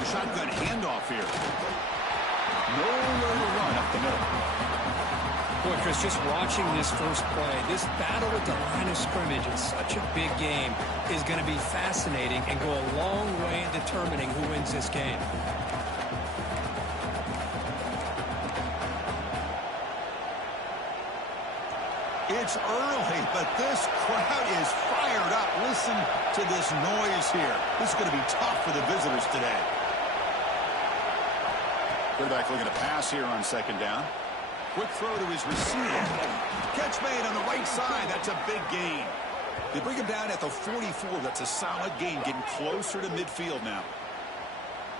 The shotgun handoff here. Nowhere to run up the middle. Boy, Chris, just watching this first play, this battle at the line of scrimmage in such a big game is going to be fascinating and go a long way in determining who wins this game. It's early, but this crowd is fired up. Listen to this noise here. This is going to be tough for the visitors today. Quarterback looking to pass here on second down. Quick throw to his receiver. Catch made on the right side. That's a big gain. They bring him down at the 44. That's a solid gain, getting closer to midfield now.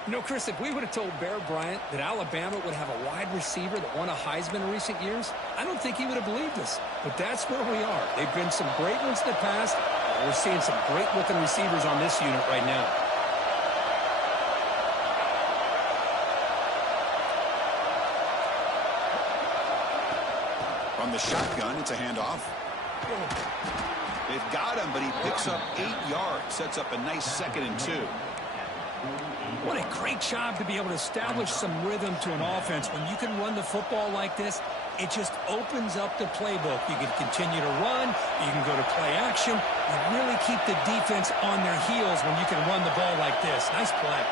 You know, Chris, if we would have told Bear Bryant that Alabama would have a wide receiver that won a Heisman in recent years, I don't think he would have believed us. But that's where we are. They've been some great ones in the past. We're seeing some great-looking receivers on this unit right now. From the shotgun, it's a handoff. They've got him, but he picks up 8 yards. Sets up a nice 2nd and 2. What a great job to be able to establish some rhythm to an offense. When you can run the football like this, it just opens up the playbook. You can continue to run. You can go to play action. You really keep the defense on their heels when you can run the ball like this. Nice play.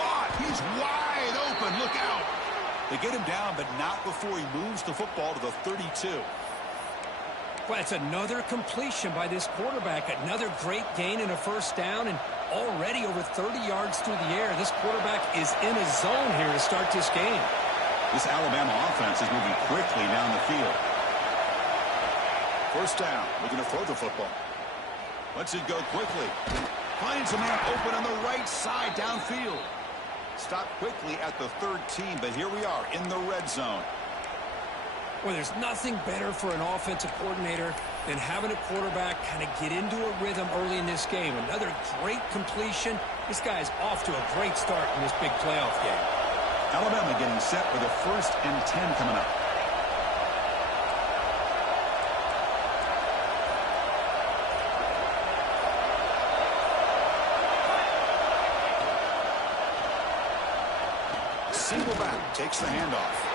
Caught. He's wide open. Look out. They get him down, but not before he moves the football to the 32. Well, it's another completion by this quarterback. Another great gain in a first down, and already over 30 yards through the air. This quarterback is in a zone here to start this game. This Alabama offense is moving quickly down the field. First down, looking to throw the football. Lets it go quickly. Finds a man open on the right side downfield. Stopped quickly at the 13, but here we are in the red zone. Well, there's nothing better for an offensive coordinator than having a quarterback kind of get into a rhythm early in this game. Another great completion. This guy is off to a great start in this big playoff game. Alabama getting set for the 1st and 10 coming up. Single back takes the handoff.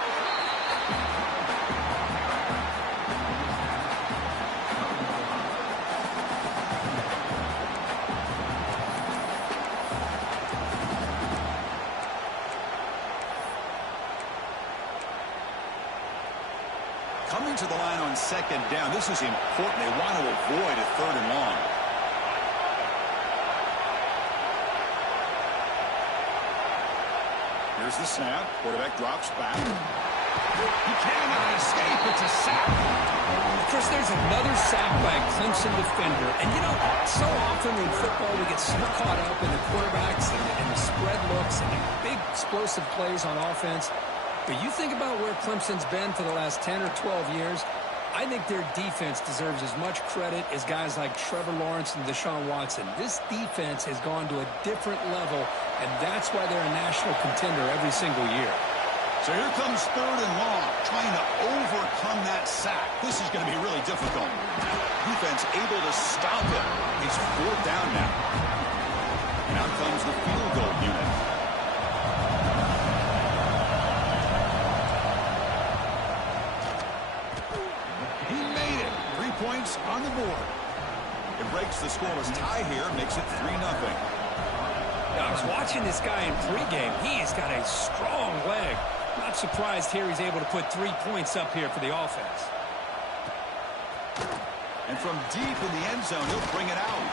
Coming to the line on second down. This is important. They want to avoid a 3rd and long. Here's the snap. Quarterback drops back. He cannot escape. It's a sack. Chris, there's another sack by a Clemson defender. And, you know, so often in football we get so caught up in the quarterbacks and the spread looks and the big explosive plays on offense. But you think about where Clemson's been for the last 10 or 12 years, I think their defense deserves as much credit as guys like Trevor Lawrence and Deshaun Watson. This defense has gone to a different level, and that's why they're a national contender every single year. So here comes 3rd and long, trying to overcome that sack. This is going to be really difficult. Defense able to stop him. He's 4th down now. And out comes the field goal unit. Points on the board. It breaks the scoreless tie here, makes it 3-0. I was watching this guy in pregame. He has got a strong leg. Not surprised here he's able to put 3 points up here for the offense. And from deep in the end zone, he'll bring it out.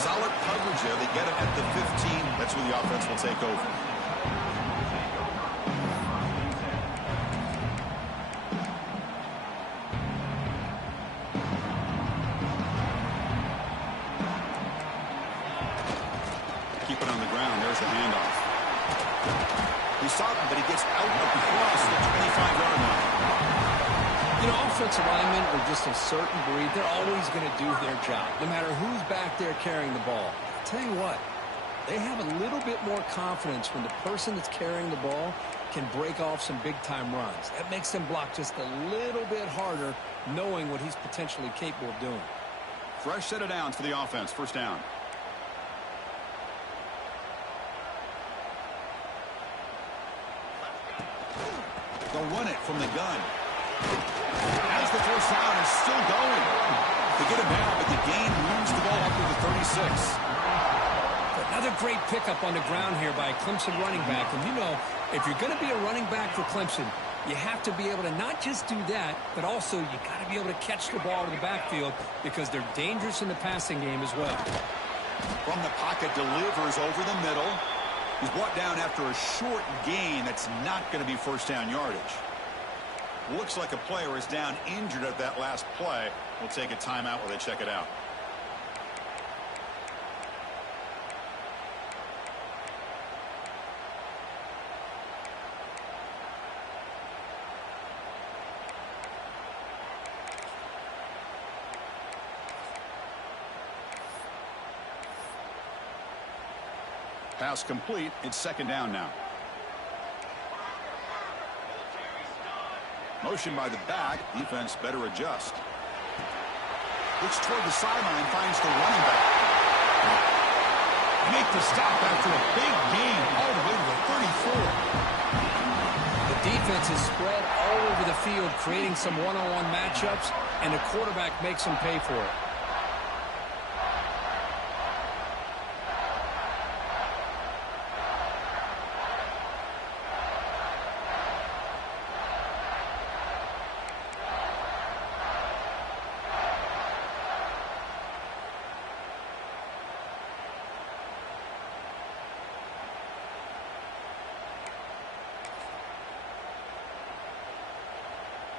Solid coverage there. They get it at the 15. That's where the offense will take over. The handoff. He stopped him, but he gets out across the 25-yard line. You know, offensive linemen are just a certain breed. They're always going to do their job, no matter who's back there carrying the ball. I'll tell you what, they have a little bit more confidence when the person that's carrying the ball can break off some big-time runs. That makes them block just a little bit harder, knowing what he's potentially capable of doing. Fresh set of downs for the offense. First down. They'll run it from the gun. As the first down is still going. They get him down, but the gain moves the ball up to the 36. Another great pickup on the ground here by a Clemson running back. And you know, if you're going to be a running back for Clemson, you have to be able to not just do that, but also you got to be able to catch the ball in the backfield because they're dangerous in the passing game as well. From the pocket, delivers over the middle. He's brought down after a short gain. That's not going to be first down yardage. Looks like a player is down injured at that last play. We'll take a timeout while they check it out. Pass complete. It's second down now. Motion by the back. Defense better adjust. Looks toward the sideline. Finds the running back. Make the stop after a big gain all the way to the 34. The defense is spread all over the field, creating some one-on-one matchups, and the quarterback makes them pay for it.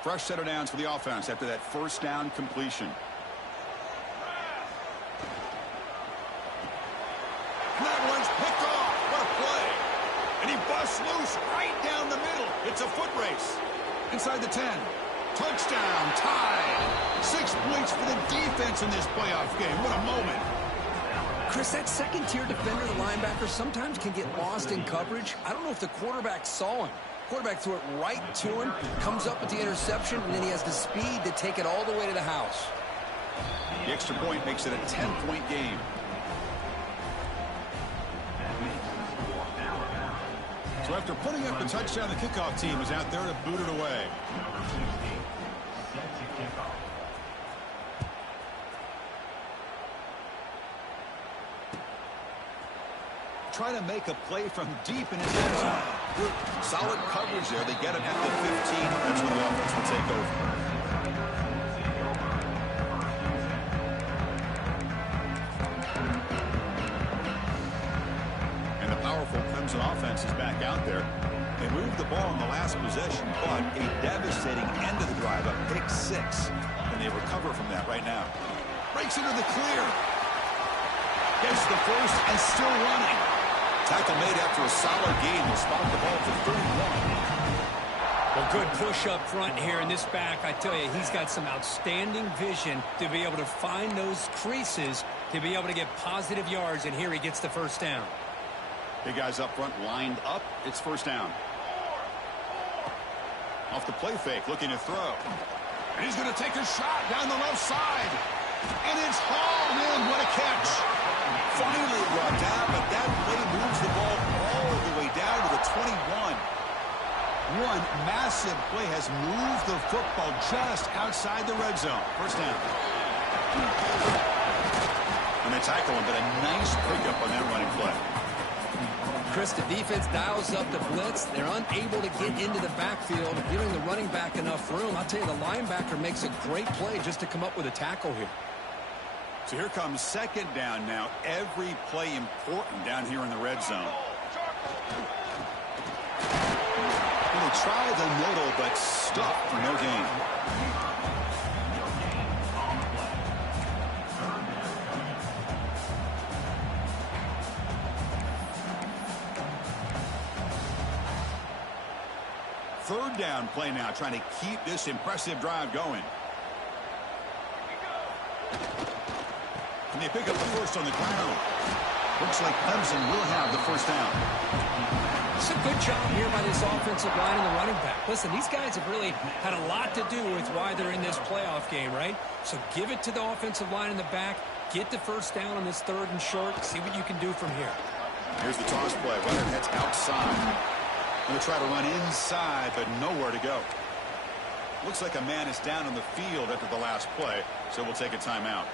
Fresh set of downs for the offense after that first down completion. And that one's picked off. What a play. And he busts loose right down the middle. It's a foot race. Inside the 10. Touchdown. Tied. 6 points for the defense in this playoff game. What a moment. Chris, that second-tier defender, the linebacker, sometimes can get lost in coverage. I don't know if the quarterback saw him. Quarterback threw it right to him, comes up with the interception, and then he has the speed to take it all the way to the house. The extra point makes it a 10-point game. So after putting up the touchdown, the kickoff team is out there to boot it away. Try to make a play from deep in his end zone. Solid coverage there. They get him at the 15. That's when the offense will take over. And the powerful Clemson offense is back out there. They moved the ball in the last possession, but a devastating end of the drive, a pick 6. And they recover from that right now. Breaks into the clear. Gets the first and still running. Tackle made after a solid gain. Will spot the ball for 31. Well, good push up front here in this back. I tell you, he's got some outstanding vision to be able to find those creases, to be able to get positive yards, and here he gets the first down. Big guys up front lined up. It's first down. Off the play fake, looking to throw. And he's going to take a shot down the left side. And it's hauled in. What a catch. Finally brought down, but that play moves the ball all the way down to the 21. One massive play has moved the football just outside the red zone. First down. And they tackle him, but a nice pickup on that running play. Chris, the defense dials up the blitz. They're unable to get into the backfield, giving the running back enough room. I'll tell you, the linebacker makes a great play just to come up with a tackle here. So here comes second down now. Every play important down here in the red zone. Well, they try the middle, but stuck for no gain. Third down play now, trying to keep this impressive drive going. And they pick up the first on the ground. Looks like Clemson will have the first down. It's a good job here by this offensive line and the running back. Listen, these guys have really had a lot to do with why they're in this playoff game, right? So give it to the offensive line in the back. Get the first down on this third and short. See what you can do from here. Here's the toss play. Runner heads outside. Going to try to run inside, but nowhere to go. Looks like a man is down on the field after the last play, so we'll take a timeout.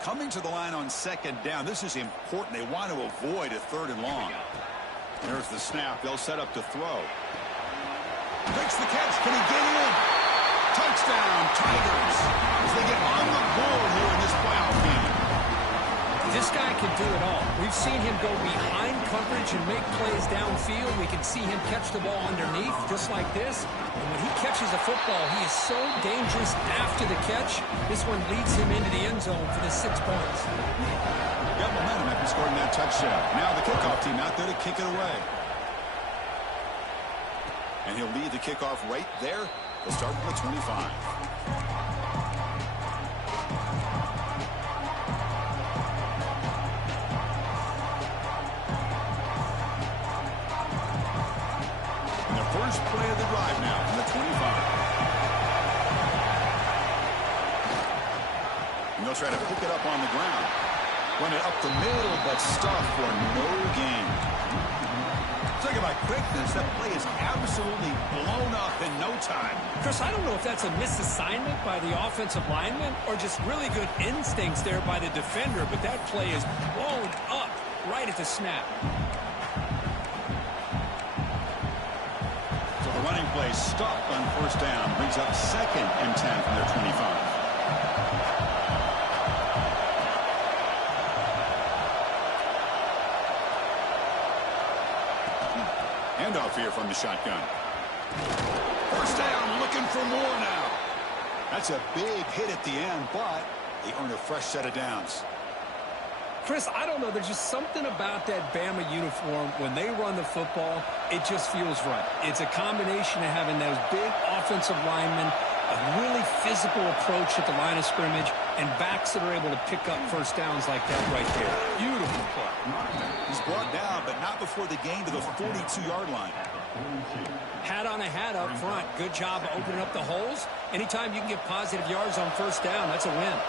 Coming to the line on second down. This is important. They want to avoid a third and long. There's the snap. They'll set up to throw. Makes the catch. Can he get in? Touchdown, Tigers. As they get on the board here in this playoff game. This guy can do it all. We've seen him go behind coverage and make plays downfield. We can see him catch the ball underneath just like this. And when he catches a football, he is so dangerous after the catch. This one leads him into the end zone for the 6 points. Got momentum after scoring that touchdown. Now the kickoff team out there to kick it away. And he'll lead the kickoff right there. They'll start from the 25. First play of the drive now from the 25. And they'll try to pick it up on the ground. Run it up the middle, but stuffed for no gain. Talking about quickness, that play is absolutely blown up in no time. Chris, I don't know if that's a misassignment by the offensive lineman or just really good instincts there by the defender, but that play is blown up right at the snap. Running play stopped on first down. Brings up 2nd and 10 from their 25. Handoff here from the shotgun. First down, looking for more now. That's a big hit at the end, but they earn a fresh set of downs. Chris, I don't know. There's just something about that Bama uniform. When they run the football, it just feels right. It's a combination of having those big offensive linemen, a really physical approach at the line of scrimmage, and backs that are able to pick up first downs like that right there. Beautiful play. He's brought down, but not before the gain to the 42-yard line. Hat on a hat up front. Good job of opening up the holes. Anytime you can get positive yards on first down, that's a win.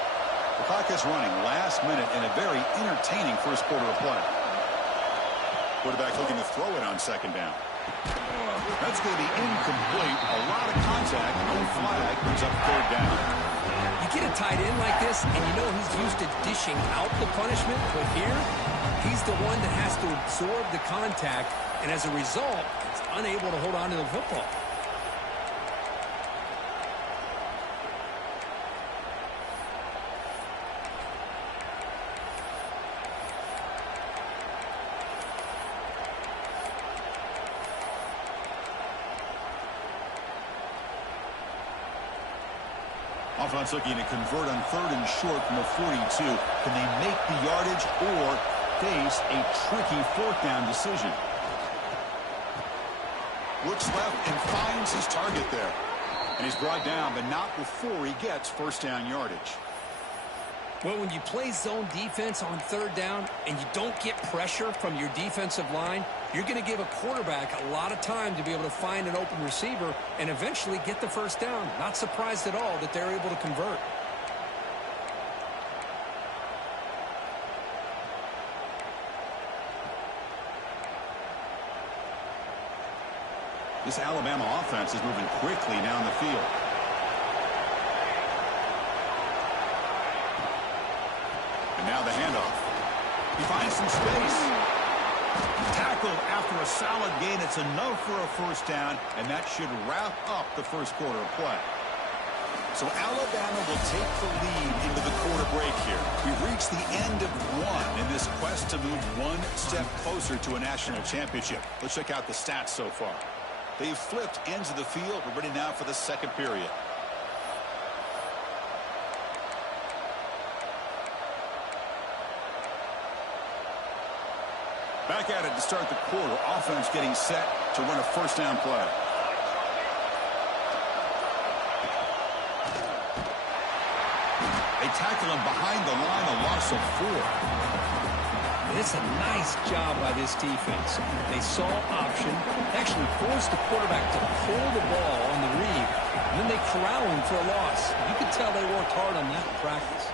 The clock is running last minute in a very entertaining first quarter of play. Quarterback looking to throw it on second down. That's going to be incomplete. A lot of contact. No flag. Brings up third down. You get a tight end like this, and you know he's used to dishing out the punishment. But here, he's the one that has to absorb the contact, and as a result, he's unable to hold on to the football. Offense looking to convert on 3rd and short from the 42. Can they make the yardage or face a tricky 4th down decision? Looks left and finds his target there. And he's brought down, but not before he gets first down yardage. Well, when you play zone defense on 3rd down and you don't get pressure from your defensive line, you're going to give a quarterback a lot of time to be able to find an open receiver and eventually get the first down. Not surprised at all that they're able to convert. This Alabama offense is moving quickly down the field. And now the handoff. He finds some space. Tackled after a solid gain. It's enough for a first down, and that should wrap up the first quarter of play. So Alabama will take the lead into the quarter break here. We've reached the end of one in this quest to move one step closer to a national championship. Let's check out the stats so far. They've flipped ends of the field. We're ready now for the second period. Back at it to start the quarter. Offense getting set to run a first down play. They tackle him behind the line, a loss of 4. And it's a nice job by this defense. They saw option, actually forced the quarterback to pull the ball on the read, and then they corral him for a loss. You could tell they worked hard on that in practice.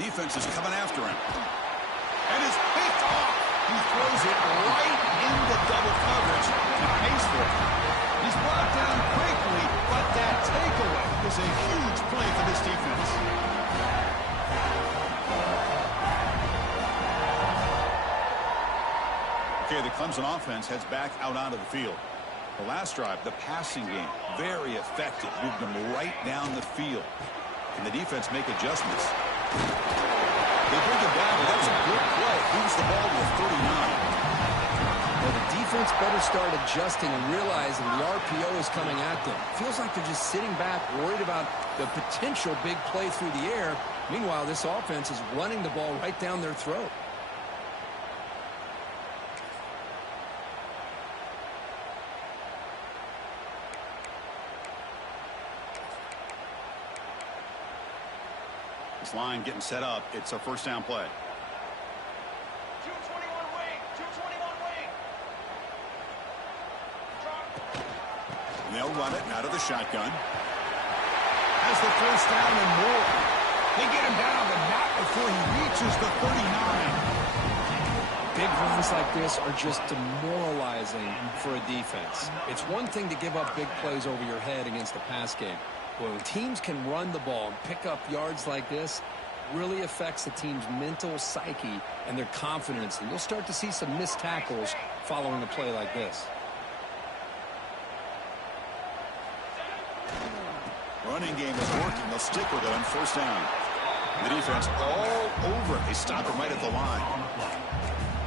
Defense is coming after him. And it's picked off. He throws it right into double coverage and pays for it. He's brought down quickly, but that takeaway is a huge play for this defense. Okay, the Clemson offense heads back out onto the field. The last drive, the passing game, very effective. Moved them right down the field. Can the defense make adjustments? They bring it down, but that's a good play. Moves the ball to the 39. Well, the defense better start adjusting and realizing the RPO is coming at them. Feels like they're just sitting back, worried about the potential big play through the air. Meanwhile, this offense is running the ball right down their throat. This line getting set up. It's a first down play. 221 wing. 221 wing. And they'll run it out of the shotgun. Has the first down and more. They get him down, but not before he reaches the 39. Big runs like this are just demoralizing for a defense. It's one thing to give up big plays over your head against the pass game. When teams can run the ball and pick up yards like this, really affects the team's mental psyche and their confidence. And you'll start to see some missed tackles following a play like this. Running game is working. They'll stick with it on first down. The defense all over it. They stop him right at the line.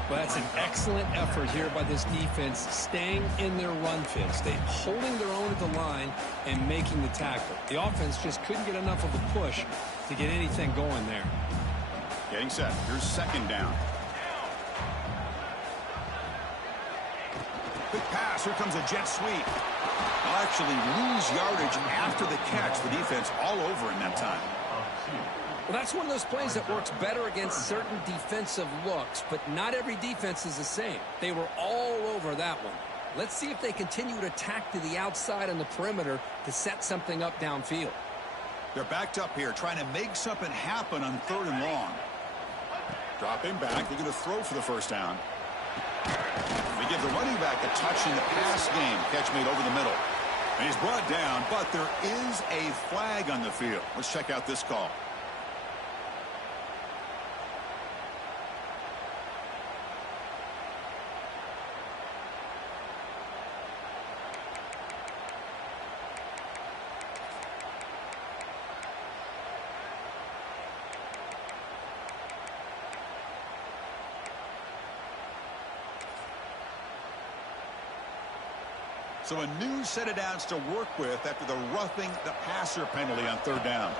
Well, that's an excellent effort here by this defense, staying in their run fits. They holding their own at the line and making the tackle. The offense just couldn't get enough of a push to get anything going there. Getting set. Here's second down. Quick pass. Here comes a jet sweep. They'll actually lose yardage after the catch. The defense all over in that time. Well, that's one of those plays that works better against certain defensive looks, but not every defense is the same. They were all over that one. Let's see if they continue to attack to the outside on the perimeter to set something up downfield. They're backed up here, trying to make something happen on third and long. Drop him back. They're going to throw for the first down. They give the running back a touch in the pass game. Catch made over the middle. And he's brought down, but there is a flag on the field. Let's check out this call. So a new set of downs to work with after the roughing the passer penalty on third down.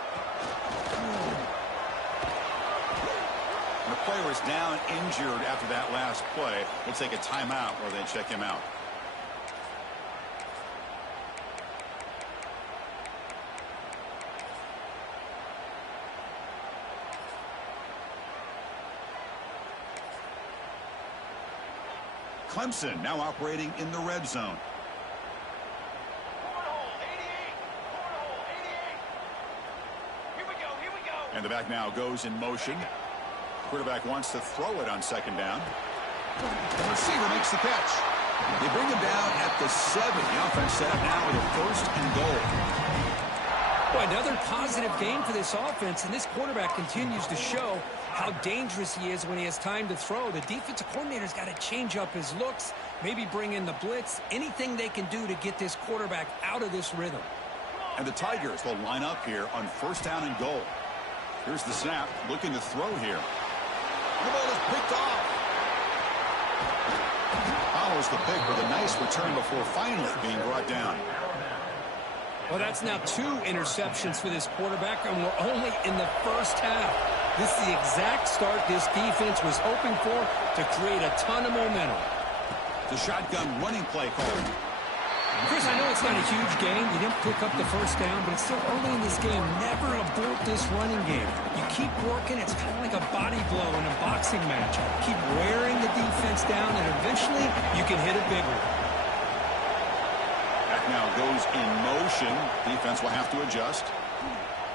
And the player is down injured after that last play. We'll take a timeout while they check him out. Clemson now operating in the red zone. And the back now goes in motion. Quarterback wants to throw it on second down. The receiver makes the catch. They bring him down at the 7. The offense set up now with a first and goal. Well, another positive game for this offense, and this quarterback continues to show how dangerous he is when he has time to throw. The defensive coordinator's got to change up his looks, maybe bring in the blitz, anything they can do to get this quarterback out of this rhythm. And the Tigers will line up here on first down and goal. Here's the snap, looking to throw here. The ball is picked off. Follows the pick with a nice return before finally being brought down. Well, that's now 2 interceptions for this quarterback, and we're only in the first half. This is the exact start this defense was hoping for to create a ton of momentum. The shotgun running play call. Chris, I know it's not a huge game. You didn't pick up the first down, but it's still early in this game. Never abort this running game. You keep working. It's kind of like a body blow in a boxing match. Keep wearing the defense down, and eventually you can hit a big one. Back now goes in motion. Defense will have to adjust.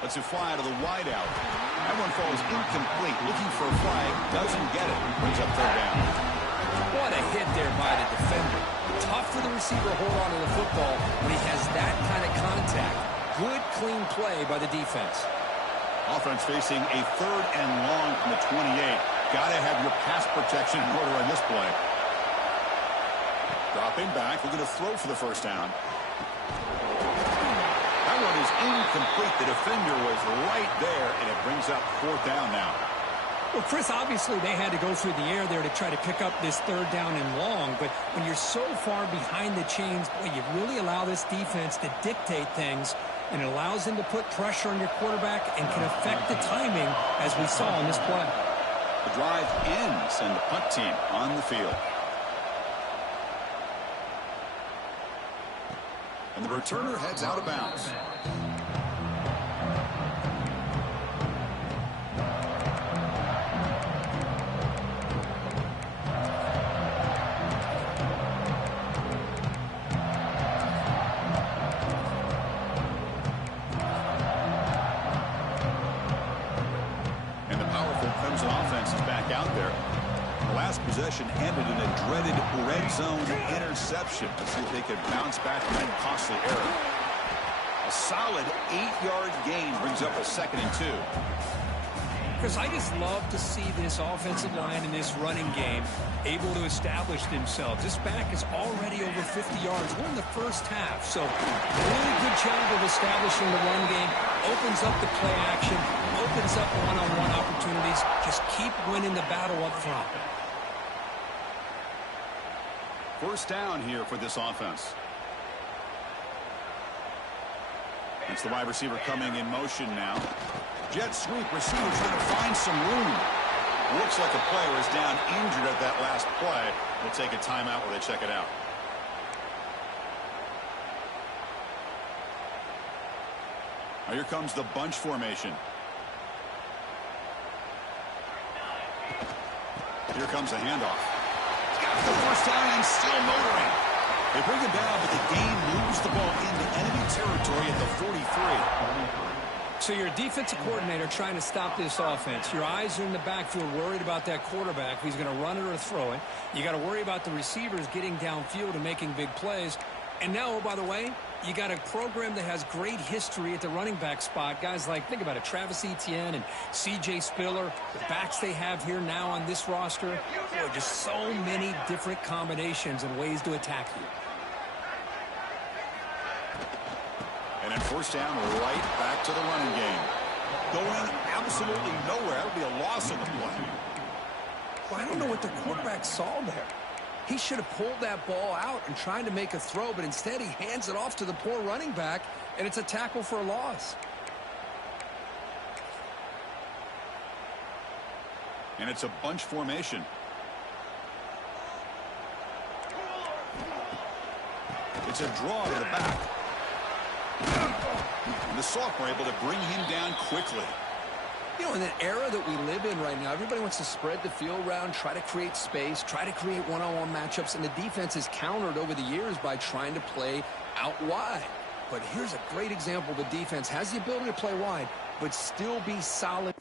Let's it fly to the wideout. That one falls incomplete. Looking for a flag. Doesn't get it. Brings up third down. What a hit there by the defender. Tough for the receiver to hold on to the football when he has that kind of contact. Good, clean play by the defense. Offense facing a third and long from the 28. Got to have your pass protection in order on this play. Dropping back. Looking to throw for the first down. That one is incomplete. The defender was right there, and it brings up fourth down now. Well, Chris, obviously they had to go through the air there to try to pick up this third down and long, but when you're so far behind the chains, boy, you really allow this defense to dictate things, and it allows them to put pressure on your quarterback and can affect the timing, as we saw in this play. The drive ends, and the punt team on the field. And the returner heads out of bounds. And the powerful Clemson offense is back out there. The last possession ended in a dreaded red zone interception. Let's see if they can bounce back from that costly error. A solid 8-yard gain brings up a 2nd and 2. Chris, I just love to see this offensive line in this running game able to establish themselves. This back is already over 50 yards. We're in the first half, so really good job of establishing the run game. Opens up the play action, opens up one-on-one opportunities. Just keep winning the battle up front. First down here for this offense. It's the wide receiver coming in motion now. Jet sweep, receiver trying to find some room. Looks like a player is down injured at that last play. We'll take a timeout while they check it out. Now here comes the bunch formation. Here comes the handoff. He's got the first down and still motoring. They bring him down, but the game moves the ball into enemy territory at the 43. So you're a defensive coordinator trying to stop this offense. Your eyes are in the backfield, worried about that quarterback. He's going to run it or throw it. You got to worry about the receivers getting downfield and making big plays. And now, oh, by the way, you got a program that has great history at the running back spot. Guys like, think about it, Travis Etienne and C.J. Spiller, the backs they have here now on this roster. Boy, just so many different combinations and ways to attack you. And then first down, right back to the running game. Going absolutely nowhere. That'll be a loss on the play. Well, I don't know what the quarterback saw there. He should have pulled that ball out and tried to make a throw, but instead he hands it off to the poor running back, and it's a tackle for a loss. And it's a bunch formation. It's a draw to the back. And the sophomore able to bring him down quickly. You know, in the era that we live in right now, everybody wants to spread the field around, try to create space, try to create one-on-one matchups, and the defense is countered over the years by trying to play out wide. But here's a great example. The defense has the ability to play wide, but still be solid.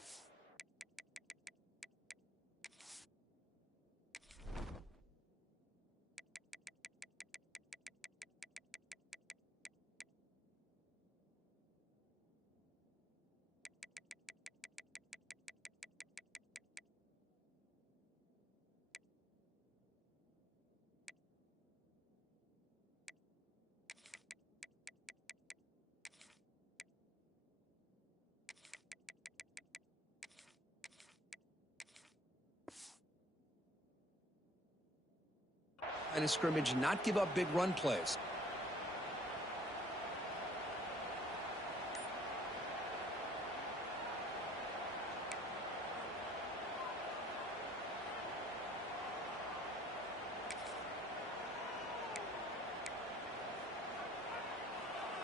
And a scrimmage, not give up big run plays.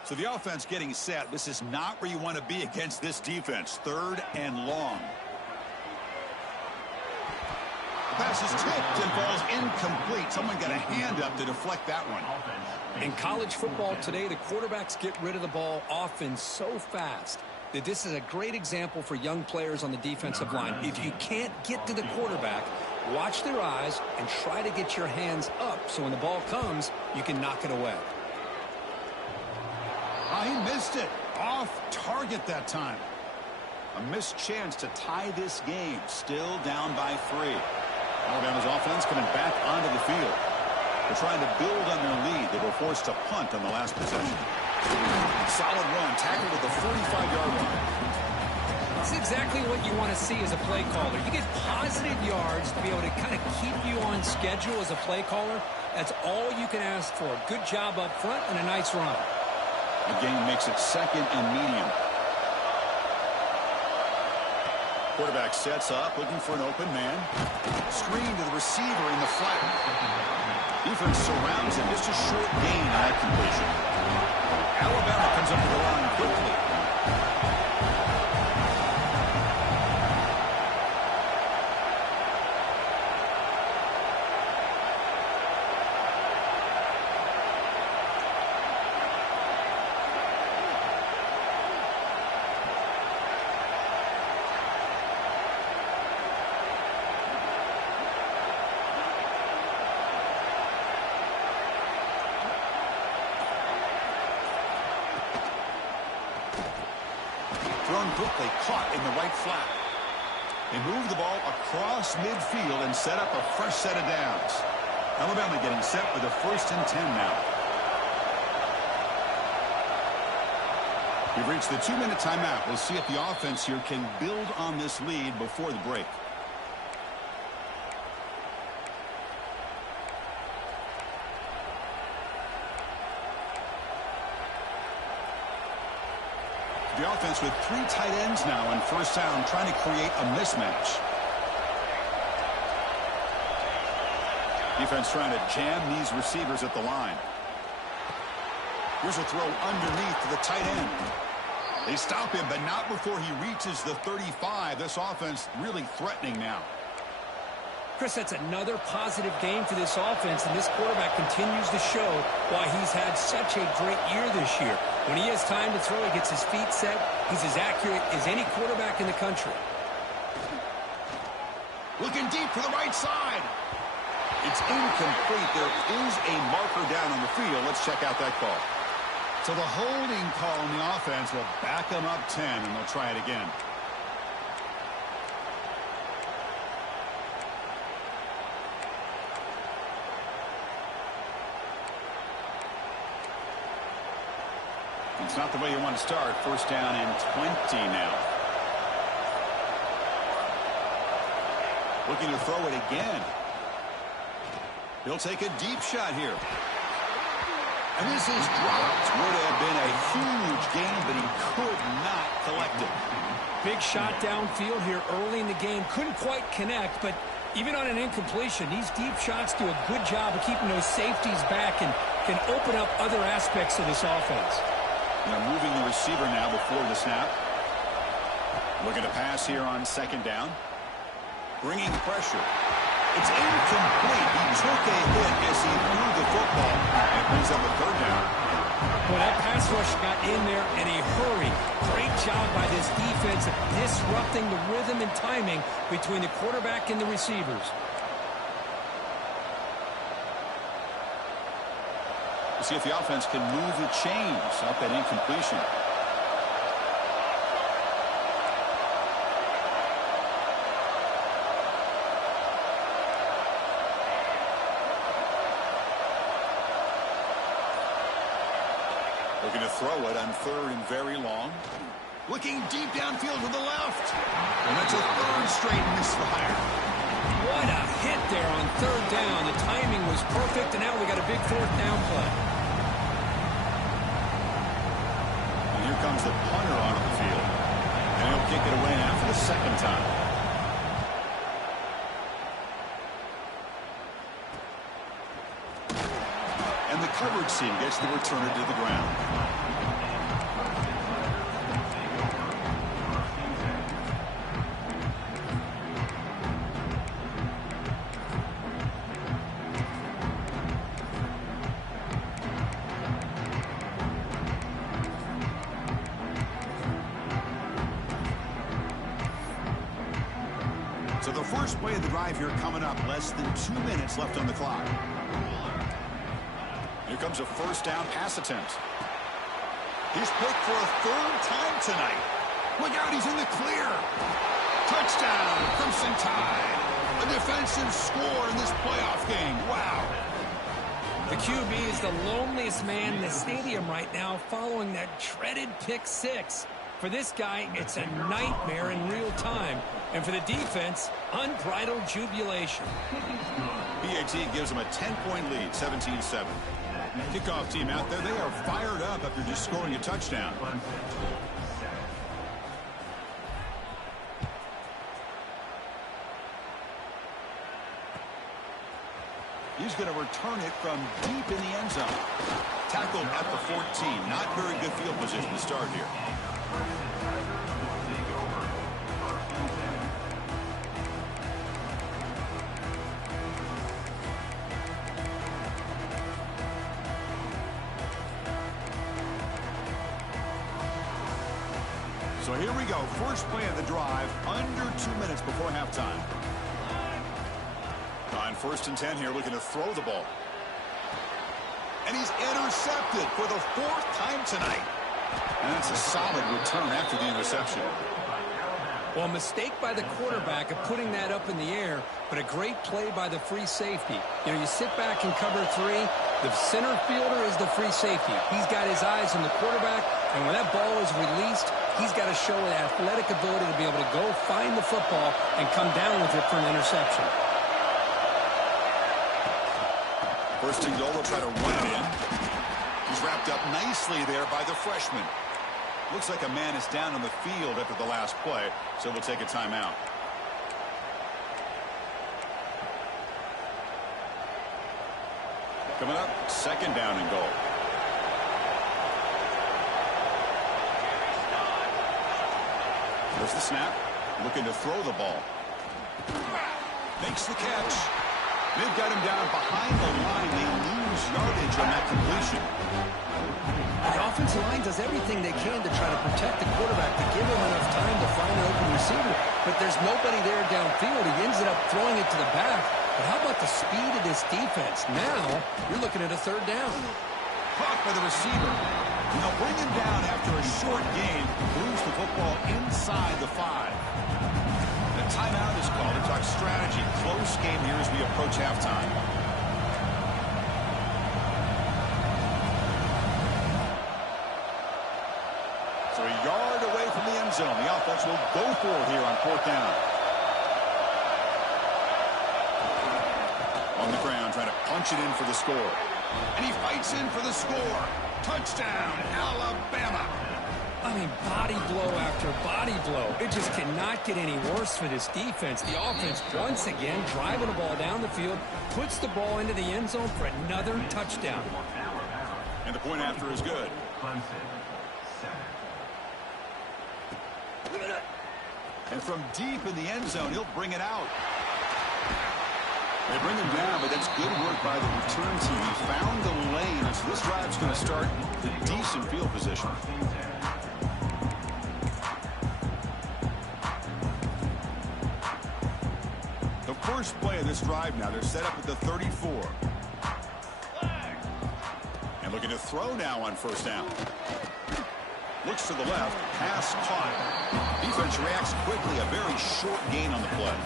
So the offense getting set. This is not where you want to be against this defense. 3rd and long. The pass is tipped and falls incomplete. Someone got a hand up to deflect that one. In college football today, the quarterbacks get rid of the ball often so fast that this is a great example for young players on the defensive line. If you can't get to the quarterback, watch their eyes and try to get your hands up so when the ball comes, you can knock it away. Oh, he missed it. Off target that time. A missed chance to tie this game. Still down by 3. Alabama's offense coming back onto the field. They're trying to build on their lead. They were forced to punt on the last possession. Solid run, tackled at the 45-yard line. That's exactly what you want to see as a play caller. You get positive yards to be able to kind of keep you on schedule as a play caller. That's all you can ask for. Good job up front and a nice run. The game makes it 2nd and medium. Quarterback sets up, looking for an open man. Screen to the receiver in the flat. Defense surrounds him. Just a short gain on that completion. Alabama comes up to the line quickly. Thrown quickly, caught in the right flat. They move the ball across midfield and set up a fresh set of downs. Alabama getting set for the 1st and 10 now. We've reached the 2-minute timeout. We'll see if the offense here can build on this lead before the break. The offense with 3 tight ends now on 1st down, trying to create a mismatch. Defense trying to jam these receivers at the line. Here's a throw underneath to the tight end. They stop him, but not before he reaches the 35. This offense really threatening now. Chris, that's another positive game for this offense, and this quarterback continues to show why he's had such a great year this year. When he has time to throw, he gets his feet set. He's as accurate as any quarterback in the country. Looking deep to the right side. It's incomplete. There is a marker down on the field. Let's check out that call. So the holding call on the offense will back them up 10, and they'll try it again. It's not the way you want to start. 1st down and 20 now. Looking to throw it again. He'll take a deep shot here. And this is dropped. Would have been a huge gain, but he could not collect it. Big shot downfield here early in the game. Couldn't quite connect, but even on an incompletion, these deep shots do a good job of keeping those safeties back and can open up other aspects of this offense. Now moving the receiver now before the snap. Looking to pass here on 2nd down. Bringing pressure. It's incomplete. He took a hit as he threw the football. And it brings up a 3rd down. Well, that pass rush got in there in a hurry. Great job by this defense of disrupting the rhythm and timing between the quarterback and the receivers. See if the offense can move the chains off that incompletion. Looking to throw it on 3rd and very long. Looking deep downfield to the left. And that's a 3rd straight misfire. What a hit there on 3rd down. The timing was perfect, and now we got a big 4th down play. Here comes the punter onto the field. And he'll kick it away now for the 2nd time. And the coverage team gets the returner to the ground. The first play of the drive here coming up. Less than 2 minutes left on the clock. Here comes a first down pass attempt. He's picked for a third time tonight. Look out, he's in the clear. Touchdown, Clemson Tide. A defensive score in this playoff game. Wow. The QB is the loneliest man in the stadium right now following that dreaded pick six. For this guy, it's a nightmare in real time. And for the defense, unbridled jubilation. PAT gives them a 10-point lead, 17-7. Kickoff team out there, they are fired up after just scoring a touchdown. He's going to return it from deep in the end zone. Tackled at the 14. Not very good field position to start here. So here we go. First play of the drive, under 2 minutes before halftime. On 1st and 10 here, looking to throw the ball. And he's intercepted for the 4th time tonight. And that's a solid return after the interception. Well, mistake by the quarterback of putting that up in the air, but a great play by the free safety. You know, you sit back in cover 3, the center fielder is the free safety. He's got his eyes on the quarterback, and when that ball is released, he's got to show an athletic ability to be able to go find the football and come down with it for an interception. First and goal, they'll try to run it in. He's wrapped up nicely there by the freshman. Looks like a man is down on the field after the last play, so we'll take a timeout. Coming up, 2nd down and goal. There's the snap. Looking to throw the ball. Makes the catch. They've got him down behind the line. They lose yardage on that completion. The offensive line does everything they can to try to protect the quarterback, to give him enough time to find an open receiver. But there's nobody there downfield. He ends up throwing it to the back. But how about the speed of this defense? Now, you're looking at a 3rd down. Caught by the receiver. They'll bring him down after a short game. Moves the football inside the 5. The timeout is called to talk strategy. Close game here as we approach halftime. So a yard away from the end zone. The offense will go for it here on 4th down. On the ground, trying to punch it in for the score. And he fights in for the score. Touchdown, Alabama. I mean, body blow after body blow. It just cannot get any worse for this defense. The offense, once again, driving the ball down the field, puts the ball into the end zone for another touchdown. And the point after is good. And from deep in the end zone, he'll bring it out. They bring him down, but that's good work by the return team. He found the lane, so this drive's going to start with a decent field position. The first play of this drive now, they're set up at the 34. And looking to throw now on 1st down. Looks to the left, pass caught. Defense reacts quickly, a very short gain on the play.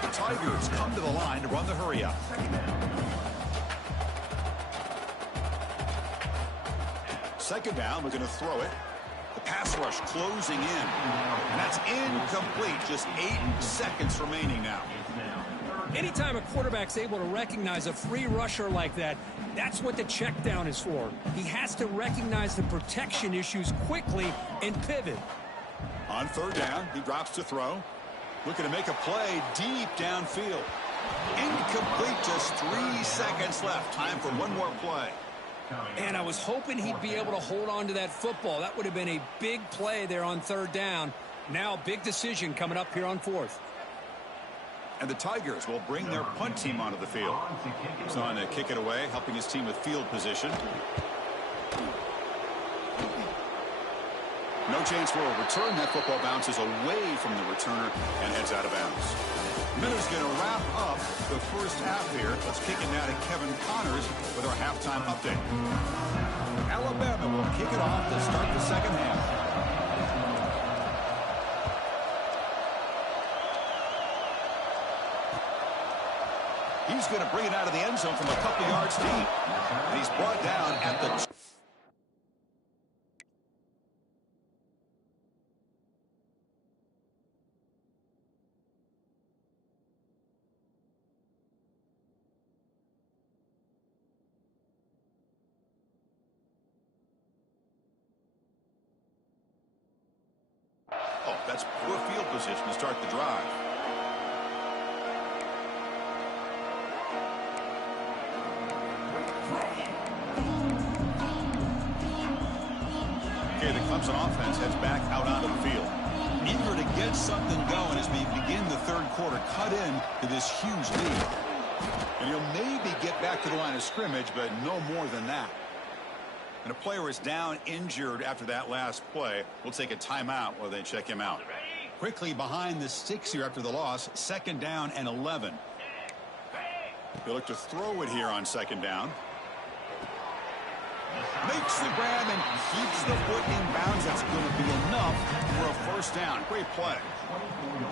The Tigers come to the line to run the hurry-up. Second down, looking to throw it. The pass rush closing in. And that's incomplete. Just 8 seconds remaining now. Anytime a quarterback's able to recognize a free rusher like that, that's what the check down is for. He has to recognize the protection issues quickly and pivot. On 3rd down, he drops to throw. Looking to make a play deep downfield. Incomplete, just 3 seconds left. Time for one more play. And I was hoping he'd be able to hold on to that football. That would have been a big play there on 3rd down. Now, big decision coming up here on 4th. And the Tigers will bring their punt team onto the field. He's on to kick it away, helping his team with field position. No chance for a return. That football bounces away from the returner and heads out of bounds. Miller's going to wrap up the first half here. Let's kick it now to Kevin Connors with our halftime update. Alabama will kick it off to start the second half. He's going to bring it out of the end zone from a couple yards deep. And he's brought down at the... Oh, that's poor field position to start the drive. Okay, the Clemson offense heads back out onto the field. Eager to get something going as we begin the third quarter. Cut in to this huge lead. And he'll maybe get back to the line of scrimmage, but no more than that. And a player is down injured after that last play. We'll take a timeout while they check him out. Quickly behind the sticks here after the loss. 2nd down and 11. He'll look to throw it here on 2nd down. Makes the grab and keeps the foot in bounds. That's going to be enough for a 1st down. Great play.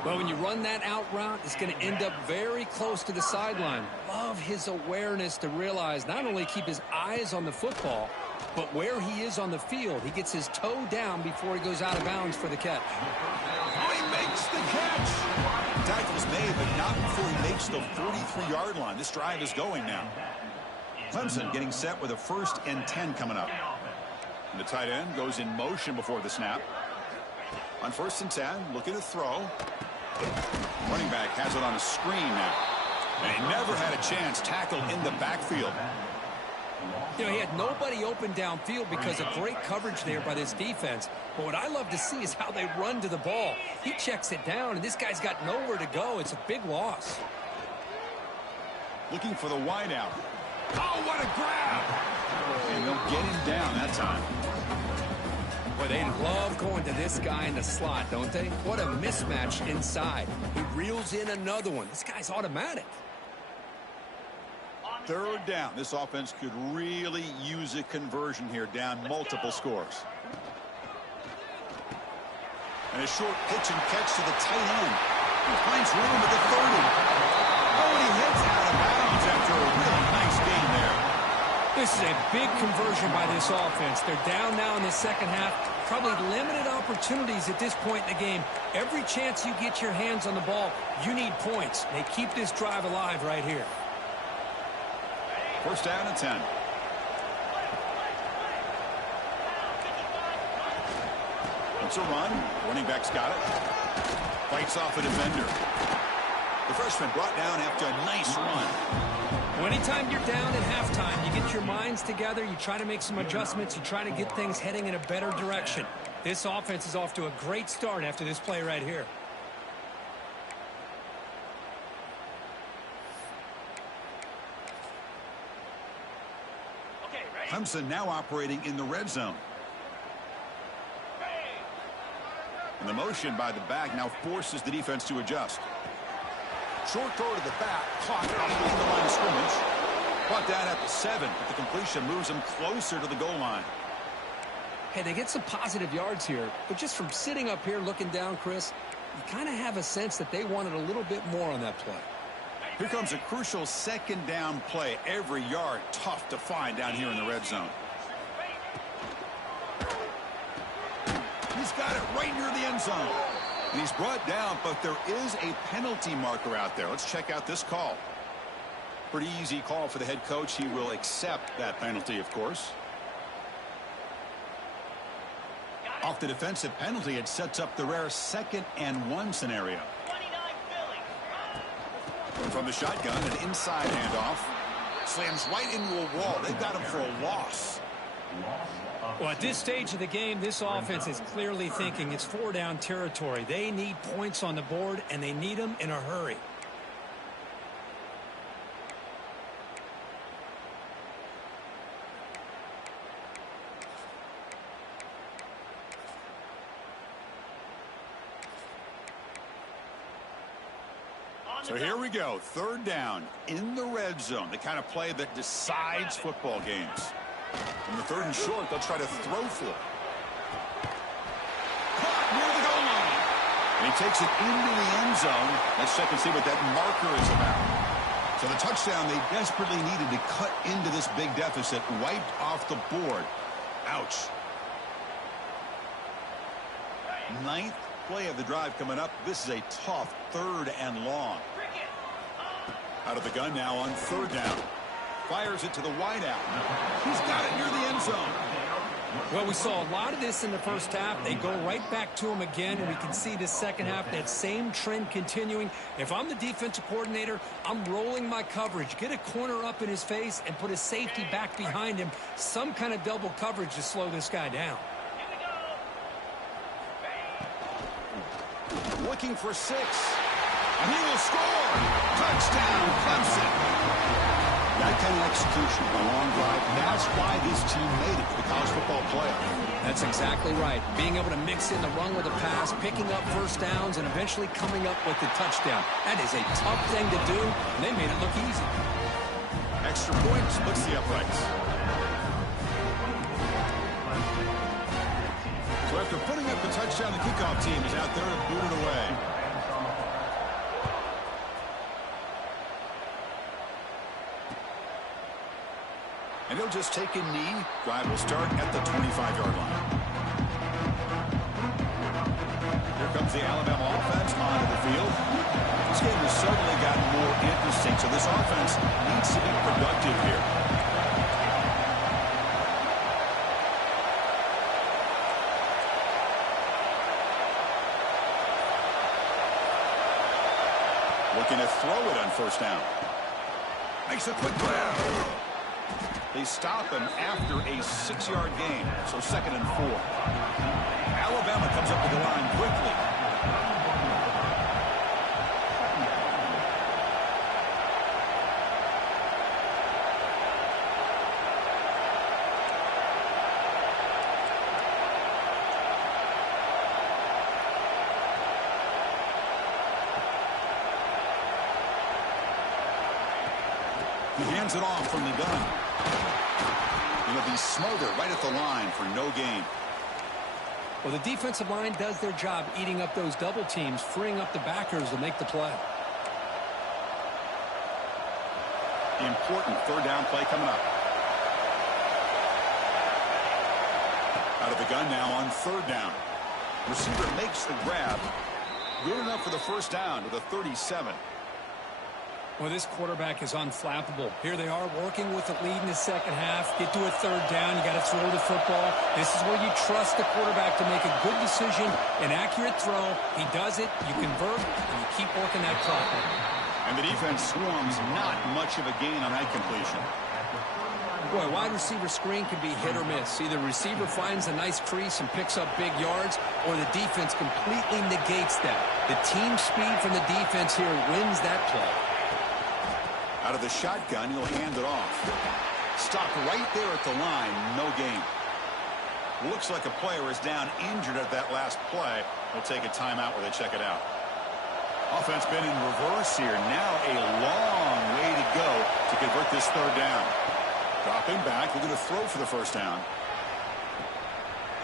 Well, when you run that out route, it's going to end up very close to the sideline. Love his awareness to realize not only keep his eyes on the football, but where he is on the field. He gets his toe down before he goes out of bounds for the catch. Oh, he makes the catch. Tackle's made, but not before he makes the 43-yard line. This drive is going now. Clemson getting set with a 1st and 10 coming up. And the tight end goes in motion before the snap. On 1st and 10, looking to throw. Running back has it on a screen now. And he never had a chance. Tackled in the backfield. You know, he had nobody open downfield because of great coverage there by this defense. But what I love to see is how they run to the ball. He checks it down, and this guy's got nowhere to go. It's a big loss. Looking for the wideout. Oh, what a grab! And they'll get him down that time. Boy, they love going to this guy in the slot, don't they? What a mismatch inside. He reels in another one. This guy's automatic. 3rd down. This offense could really use a conversion here, down multiple scores. And a short pitch and catch to the tight end. He finds room at the 30. Oh, and he heads out of bounds after a really nice game there. This is a big conversion by this offense. They're down now in the second half. Probably limited opportunities at this point in the game. Every chance you get your hands on the ball, you need points. They keep this drive alive right here. 1st down and 10. It's a run. Running back's got it. Fights off a defender. The freshman brought down after a nice run. Well, anytime you're down at halftime, you get your minds together, you try to make some adjustments, you try to get things heading in a better direction. This offense is off to a great start after this play right here. Clemson now operating in the red zone. And the motion by the back now forces the defense to adjust. Short throw to the back, caught behind the line of scrimmage. Brought down at the 7, but the completion moves them closer to the goal line. Hey, they get some positive yards here, but just from sitting up here looking down, Chris, you kind of have a sense that they wanted a little bit more on that play. Here comes a crucial 2nd down play. Every yard tough to find down here in the red zone. He's got it right near the end zone. And he's brought down, but there is a penalty marker out there. Let's check out this call. Pretty easy call for the head coach. He will accept that penalty, of course. Off the defensive penalty, it sets up the rare 2nd and 1 scenario. From the shotgun, an inside handoff. Slams right into a wall. They've got him for a loss. Well, at this stage of the game, this offense is clearly thinking it's 4-down territory. They need points on the board, and they need them in a hurry. So here we go, third down in the red zone, the kind of play that decides football games. In the third and short, they'll try to throw for it. Caught near the goal line. And he takes it into the end zone. Let's check and see what that marker is about. So the touchdown they desperately needed to cut into this big deficit, wiped off the board. Ouch. Ninth play of the drive coming up. This is a tough third and long. Out of the gun now on third down. Fires it to the wideout. He's got it near the end zone. Well, we saw a lot of this in the first half. They go right back to him again, and we can see the second half, that same trend continuing. If I'm the defensive coordinator, I'm rolling my coverage. Get a corner up in his face and put a safety back behind him. Some kind of double coverage to slow this guy down. Looking for 6. And he will score. Touchdown, Clemson. That kind of execution, a long drive, that's why this team made it to the college football playoff. That's exactly right. Being able to mix in the run with a pass, picking up first downs, and eventually coming up with the touchdown. That is a tough thing to do, and they made it look easy. Extra point splits the uprights. So after putting up the touchdown, the kickoff team is out there to boot it away. And he'll just take a knee. Drive will start at the 25-yard line. Here comes the Alabama offense onto the field. This game has suddenly gotten more interesting, so this offense needs to be productive here. Looking to throw it on first down. Makes a quick grab. They stop him after a 6-yard gain, so 2nd and 4. Alabama comes up to the line quickly. He hands it off from the gun. It'll be smothered right at the line for no gain. Well, the defensive line does their job eating up those double teams, freeing up the backers to make the play. Important third down play coming up. Out of the gun now on third down. Receiver makes the grab. Good enough for the first down to the 37. Well, this quarterback is unflappable. Here they are working with the lead in the second half. Get to a third down. You got to throw the football. This is where you trust the quarterback to make a good decision, an accurate throw. He does it. You convert, and you keep working that clock. And the defense swarms, not much of a gain on that completion. Boy, wide receiver screen can be hit or miss. Either receiver finds a nice crease and picks up big yards, or the defense completely negates that. The team speed from the defense here wins that play. Out of the shotgun, he'll hand it off. Stopped right there at the line, no gain. Looks like a player is down injured at that last play. We'll take a timeout where they check it out. Offense been in reverse here. Now a long way to go to convert this third down. Dropping back, we're going to throw for the first down.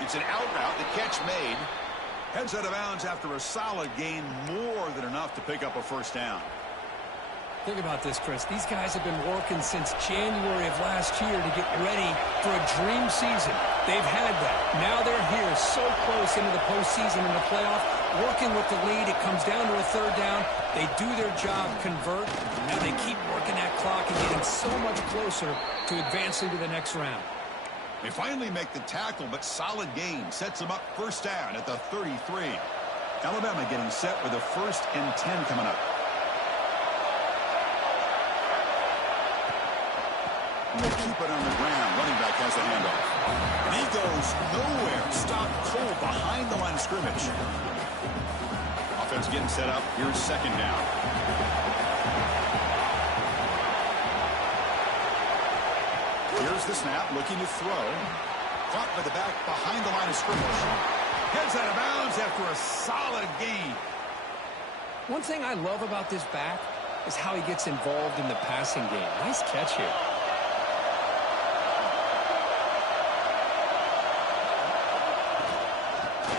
It's an out route, the catch made. Heads out of bounds after a solid gain, more than enough to pick up a first down. Think about this, Chris. These guys have been working since January of last year to get ready for a dream season. They've had that. Now they're here so close into the postseason and the playoff, working with the lead. It comes down to a third down. They do their job, convert. Now they keep working that clock and getting so much closer to advancing to the next round. They finally make the tackle, but solid gain sets them up first down at the 33. Alabama getting set with a 1st and 10 coming up. And they keep it on the ground. Running back has the handoff. And he goes nowhere. Stopped cold behind the line of scrimmage. Offense getting set up. Here's second down. Here's the snap. Looking to throw. Caught by the back behind the line of scrimmage. Heads out of bounds after a solid gain. One thing I love about this back is how he gets involved in the passing game. Nice catch here.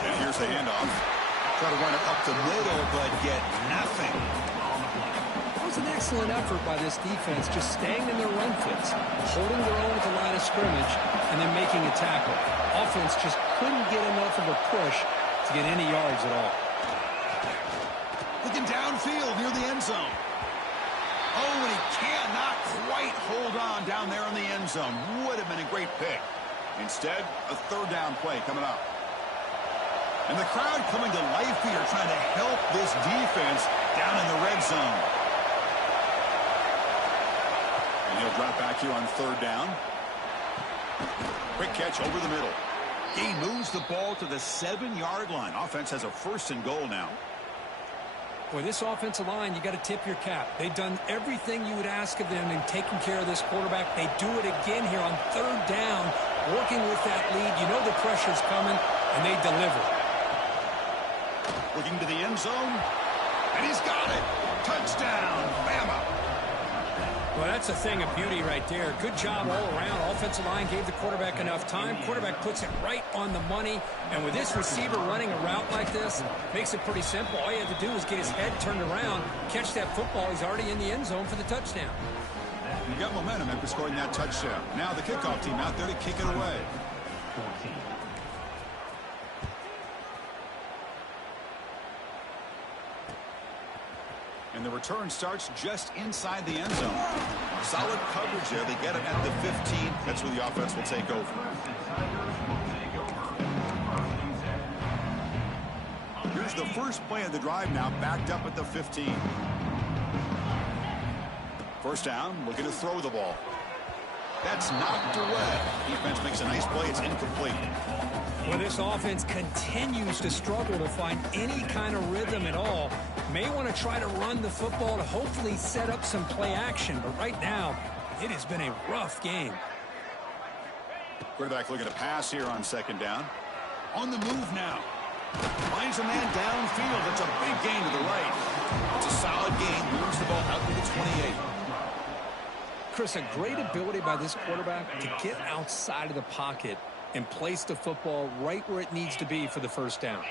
And here's the handoff. Try to run it up the middle, but get nothing. That was an excellent effort by this defense, just staying in their run fits, holding their own at the line of scrimmage, and then making a tackle. Offense just couldn't get enough of a push to get any yards at all. Looking downfield near the end zone. Oh, and he cannot quite hold on down there in the end zone. Would have been a great pick. Instead, a third down play coming up. And the crowd coming to life here, trying to help this defense down in the red zone. And he'll drop back here on third down. Quick catch over the middle. He moves the ball to the 7-yard line. Offense has a 1st and goal now. Boy, this offensive line, you got to tip your cap. They've done everything you would ask of them in taking care of this quarterback. They do it again here on third down, working with that lead. You know the pressure's coming, and they deliver. Looking to the end zone, and he's got it. Touchdown, Bama. Well, that's a thing of beauty right there. Good job all around. Offensive line gave the quarterback enough time. Quarterback puts it right on the money. And with this receiver running a route like this, makes it pretty simple. All you have to do is get his head turned around, catch that football. He's already in the end zone for the touchdown. You got momentum after scoring that touchdown. Now the kickoff team out there to kick it away. And the return starts just inside the end zone. Solid coverage there. They get it at the 15. That's where the offense will take over. Here's the first play of the drive now, backed up at the 15. First down, looking to throw the ball. That's knocked away. Defense makes a nice play. It's incomplete. Well, this offense continues to struggle to find any kind of rhythm at all. May want to try to run the football to hopefully set up some play action, but right now, it has been a rough game. Quarterback looking to pass here on second down. On the move now. Finds a man downfield. That's a big gain to the right. It's a solid gain. Moves the ball out to the 28. Chris, a great ability by this quarterback to get outside of the pocket and place the football right where it needs to be for the first down.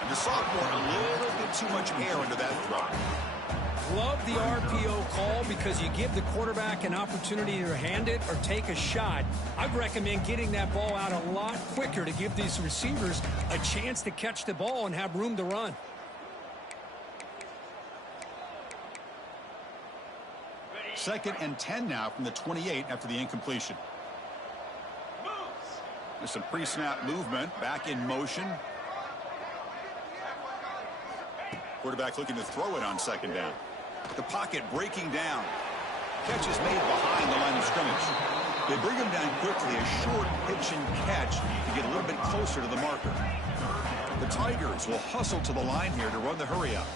And the sophomore, a little bit too much air under that throw. Love the RPO call because you give the quarterback an opportunity to hand it or take a shot. I'd recommend getting that ball out a lot quicker to give these receivers a chance to catch the ball and have room to run. Second and 10 now from the 28 after the incompletion. There's some pre-snap movement, back in motion. Quarterback looking to throw it on second down. The pocket breaking down. Catch is made behind the line of scrimmage. They bring him down quickly, a short pitch and catch to get a little bit closer to the marker. The Tigers will hustle to the line here to run the hurry up.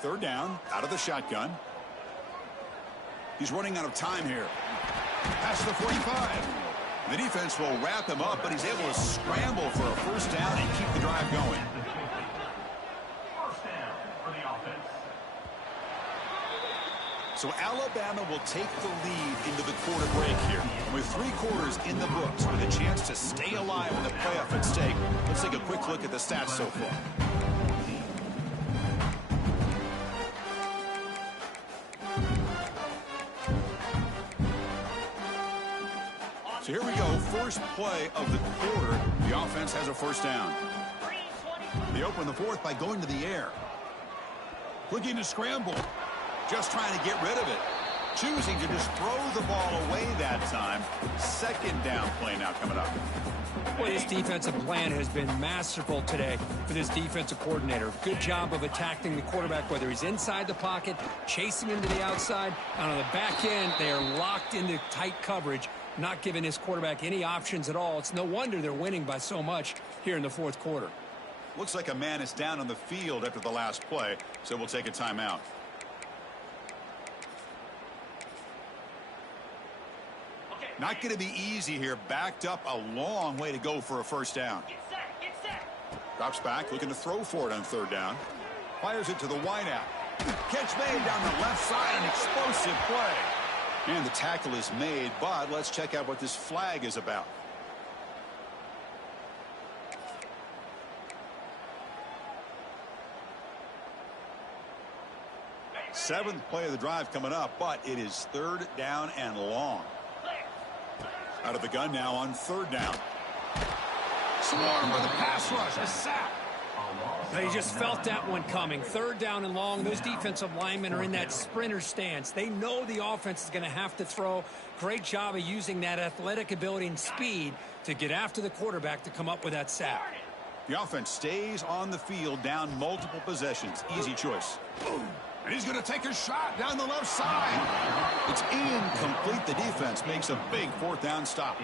Third down, out of the shotgun. He's running out of time here. Past the 45. The defense will wrap him up, but he's able to scramble for a first down and keep the drive going. First down for the offense. So Alabama will take the lead into the quarter break here. And with 3 quarters in the books, with a chance to stay alive with the playoff at stake, let's take a quick look at the stats so far. So here we go, first play of the quarter. The offense has a first down. They open the fourth by going to the air. Looking to scramble. Just trying to get rid of it. Choosing to just throw the ball away that time. Second down play now coming up. Boy, this defensive plan has been masterful today for this defensive coordinator. Good job of attacking the quarterback, whether he's inside the pocket, chasing him to the outside. And on the back end, they are locked into tight coverage, not giving this quarterback any options at all. It's no wonder they're winning by so much here in the fourth quarter. Looks like a man is down on the field after the last play, so we'll take a timeout. Not going to be easy here. Backed up a long way to go for a first down. Get set. Get set. Drops back, looking to throw for it on third down. Fires it to the wideout. Catch made down the left side, an explosive play. And the tackle is made, but let's check out what this flag is about. Seventh play of the drive coming up, but it is third down and long. Out of the gun now on third down. Swarmed by the pass rush, a sack. They just felt that one coming. Third down and long. Those defensive linemen are in that sprinter stance. They know the offense is going to have to throw. Great job of using that athletic ability and speed to get after the quarterback to come up with that sack. The offense stays on the field down multiple possessions. Easy choice. And he's going to take a shot down the left side. It's incomplete. The defense makes a big fourth down stop.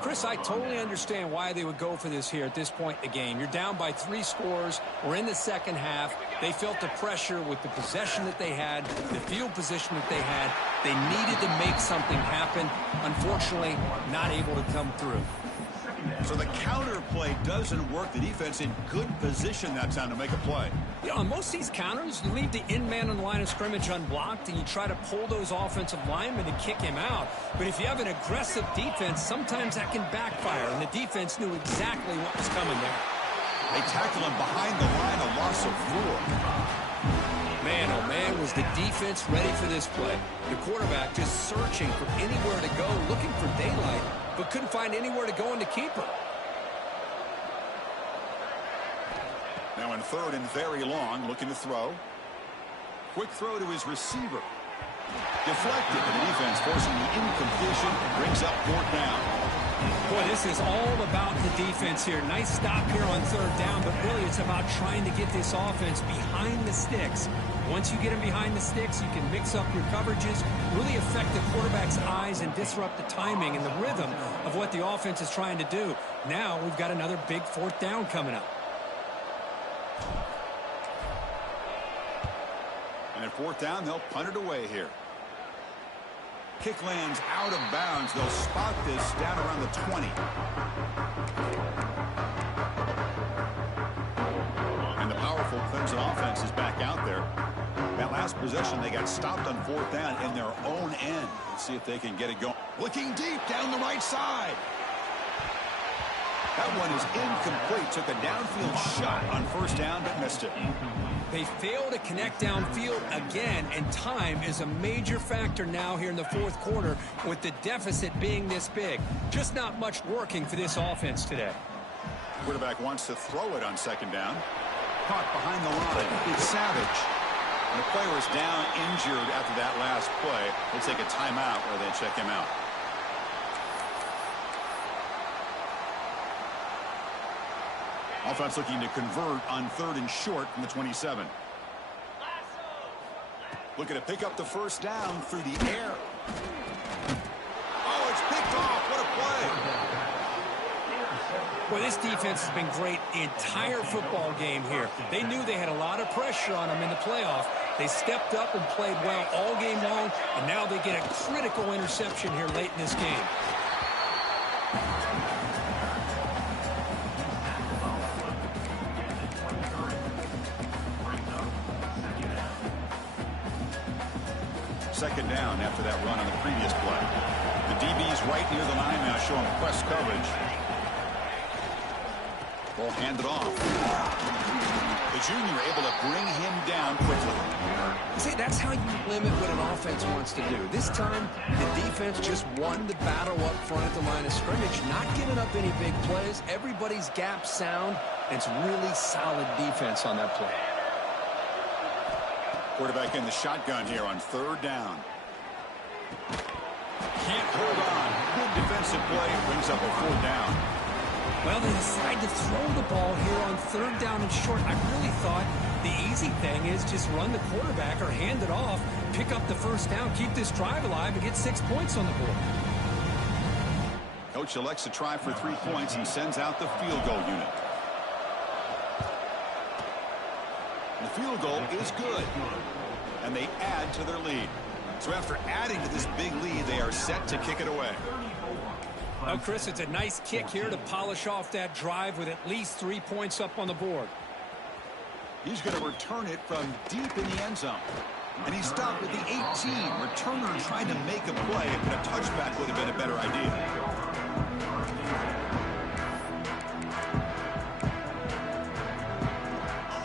Chris, I totally understand why they would go for this here at this point in the game. You're down by 3 scores. We're in the second half. They felt the pressure with the possession that they had, the field position that they had. They needed to make something happen. Unfortunately, not able to come through. So the counter play doesn't work. The defense in good position that time to make a play. You know, on most of these counters, you leave the in man on the line of scrimmage unblocked, and you try to pull those offensive linemen to kick him out. But if you have an aggressive defense, sometimes that can backfire, and the defense knew exactly what was coming there. They tackle him behind the line, a loss of 4. Man, oh man, was the defense ready for this play. The quarterback just searching for anywhere to go, looking for daylight, but couldn't find anywhere to go in the keeper. Now in third and very long, looking to throw. Quick throw to his receiver. Deflected, and the defense forcing the incompletion, brings up fourth down. Boy, this is all about the defense here. Nice stop here on third down, but really it's about trying to get this offense behind the sticks. Once you get them behind the sticks, you can mix up your coverages, really affect the quarterback's eyes and disrupt the timing and the rhythm of what the offense is trying to do. Now we've got another big fourth down coming up. And at fourth down, they'll punt it away here. Kick lands out of bounds. They'll spot this down around the 20. And the powerful Clemson offense is back out there. That last possession, they got stopped on fourth down in their own end. Let's see if they can get it going. Looking deep down the right side. That one is incomplete. Took a downfield shot on first down, but missed it. They fail to connect downfield again, and time is a major factor now here in the fourth quarter with the deficit being this big. Just not much working for this offense today. Quarterback wants to throw it on second down. Caught behind the line. It's Savage. And the player is down injured after that last play. They'll take a timeout where they check him out. Offense looking to convert on third and short from the 27. Looking to pick up the first down through the air. Oh, it's picked off. What a play. Well, this defense has been great the entire football game here. They knew they had a lot of pressure on them in the playoff. They stepped up and played well all game long, and now they get a critical interception here late in this game. Second down after that run on the previous play. The DB's right near the line now showing press coverage. Ball handed off. The junior able to bring him down quickly. See, that's how you limit what an offense wants to do. This time, the defense just won the battle up front at the line of scrimmage, not giving up any big plays. Everybody's gap sound, and it's really solid defense on that play. Quarterback in the shotgun here on third down. Can't hold on. Good defensive play. Brings up a fourth down. Well, they decide to throw the ball here on third down and short. I really thought the easy thing is just run the quarterback or hand it off, pick up the first down, keep this drive alive, and get 6 points on the board. Coach elects to try for 3 points and sends out the field goal unit. The field goal is good, and they add to their lead. So after adding to this big lead, they are set to kick it away. Oh, Chris, it's a nice kick here to polish off that drive with at least 3 points up on the board. He's going to return it from deep in the end zone. And he stopped with the 18. Returner trying to make a play, but a touchback would have been a better idea.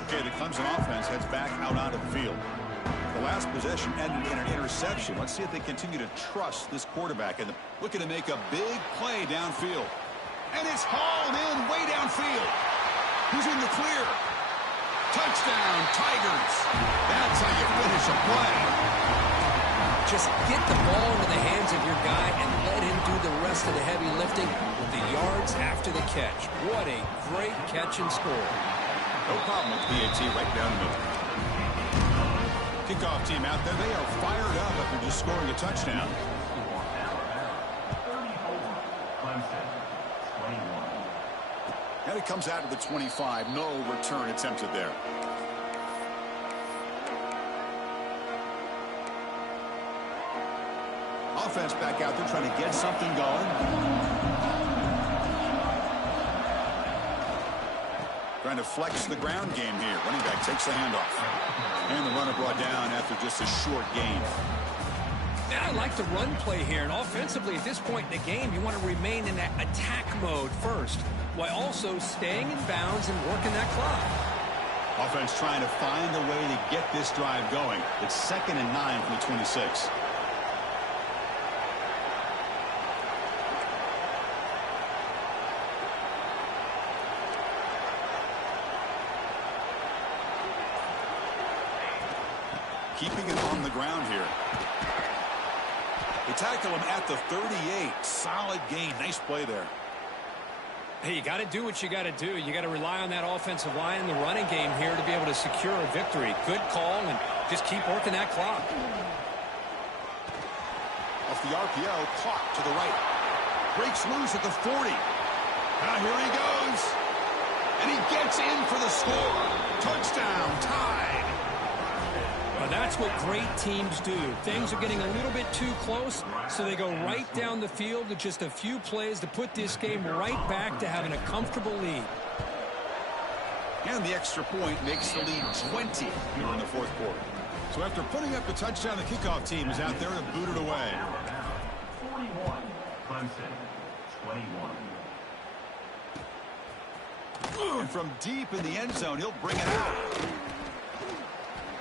Okay, the Clemson offense heads back out onto the field. The last possession ended in an interception. Let's see if they continue to trust this quarterback. And looking to make a big play downfield. And it's hauled in way downfield. Who's in the clear? Touchdown, Tigers. That's how you finish a play. Just get the ball into the hands of your guy and let him do the rest of the heavy lifting with the yards after the catch. What a great catch and score. No problem with PAT right down the middle. Kickoff team out there. They are fired up after just scoring a touchdown. And it comes out to the 25. No return attempted there. Offense back out there trying to get something going. Trying to flex the ground game here. Running back takes the handoff. And the runner brought down after just a short gain. And I like the run play here. And offensively, at this point in the game, you want to remain in that attack mode first, while also staying in bounds and working that clock. Offense trying to find a way to get this drive going. It's 2nd and 9 from the 26. Keeping it on the ground here. They tackle him at the 38. Solid gain. Nice play there. Hey, you got to do what you got to do. You got to rely on that offensive line, the running game here to be able to secure a victory. Good call, and just keep working that clock. Off the RPO, caught to the right. Breaks loose at the 40. Now here he goes. And he gets in for the score. Touchdown, tied. Well, that's what great teams do. Things are getting a little bit too close, so they go right down the field with just a few plays to put this game right back to having a comfortable lead. And the extra point makes the lead 20 here in the fourth quarter. So after putting up the touchdown, the kickoff team is out there to boot it away. 41, Clemson, 21. And from deep in the end zone, he'll bring it out.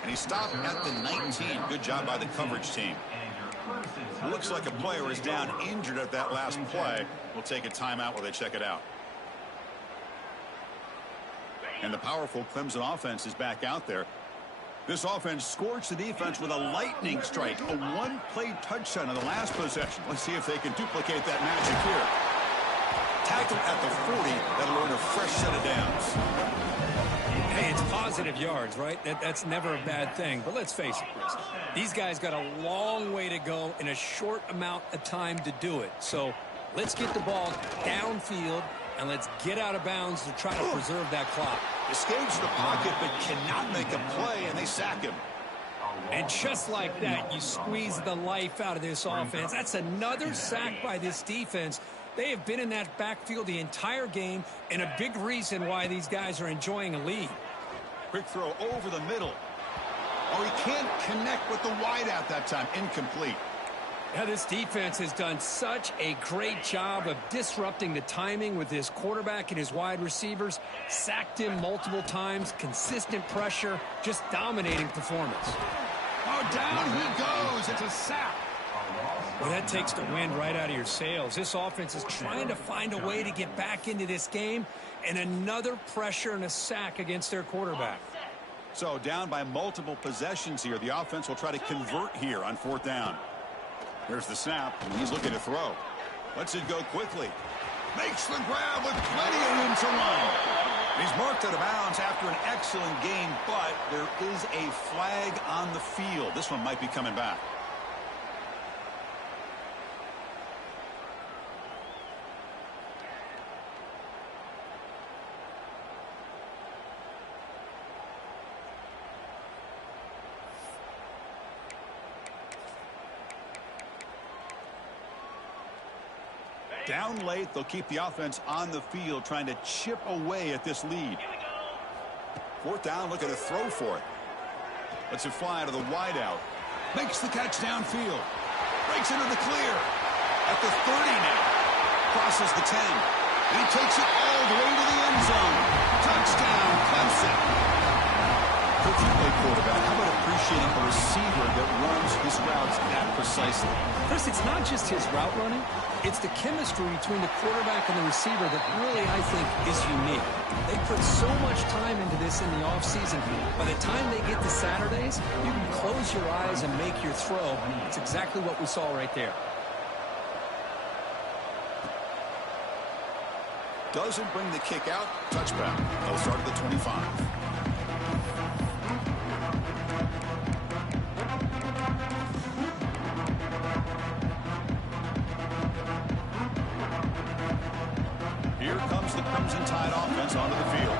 And he stopped at the 19. Good job by the coverage team. Looks like a player is down injured at that last play. We'll take a timeout while they check it out. And the powerful Clemson offense is back out there. This offense scorched the defense with a lightning strike. A one-play touchdown on the last possession. Let's see if they can duplicate that magic here. Tackled at the 40. That'll earn a fresh set of downs. Hey, it's positive yards, right? That's never a bad thing. But let's face it, Chris. These guys got a long way to go in a short amount of time to do it. So let's get the ball downfield, and let's get out of bounds to try to preserve that clock. Escapes the pocket, but cannot make a play, and they sack him. And just like that, you squeeze the life out of this offense. That's another sack by this defense. They have been in that backfield the entire game, and a big reason why these guys are enjoying a lead. Quick throw over the middle. Oh, he can't connect with the wideout that time. Incomplete. Now, this defense has done such a great job of disrupting the timing with his quarterback and his wide receivers. Sacked him multiple times, consistent pressure, just dominating performance. Oh, down he goes. It's a sack. Well, that takes the wind right out of your sails. This offense is trying to find a way to get back into this game, and another pressure and a sack against their quarterback. So down by multiple possessions here. The offense will try to convert here on 4th down. There's the snap, and he's looking to throw. Lets it go quickly. Makes the grab with plenty of room to run. He's marked out of bounds after an excellent game, but there is a flag on the field. This one might be coming back. Down late, they'll keep the offense on the field trying to chip away at this lead. Fourth down, looking to throw for it. Lets it fly to the wideout. Makes the catch downfield. Breaks into the clear. At the 30 now. Crosses the 10. And he takes it all the way to the end zone. Touchdown, Clemson. Coach, you play quarterback. How about appreciating a receiver that runs his routes that precisely? Chris, it's not just his route running. It's the chemistry between the quarterback and the receiver that really, I think, is unique. They put so much time into this in the offseason. By the time they get to Saturdays, you can close your eyes and make your throw. It's exactly what we saw right there. Doesn't bring the kick out. Touchback. They'll start at the 25. Here comes the Crimson Tide offense onto the field.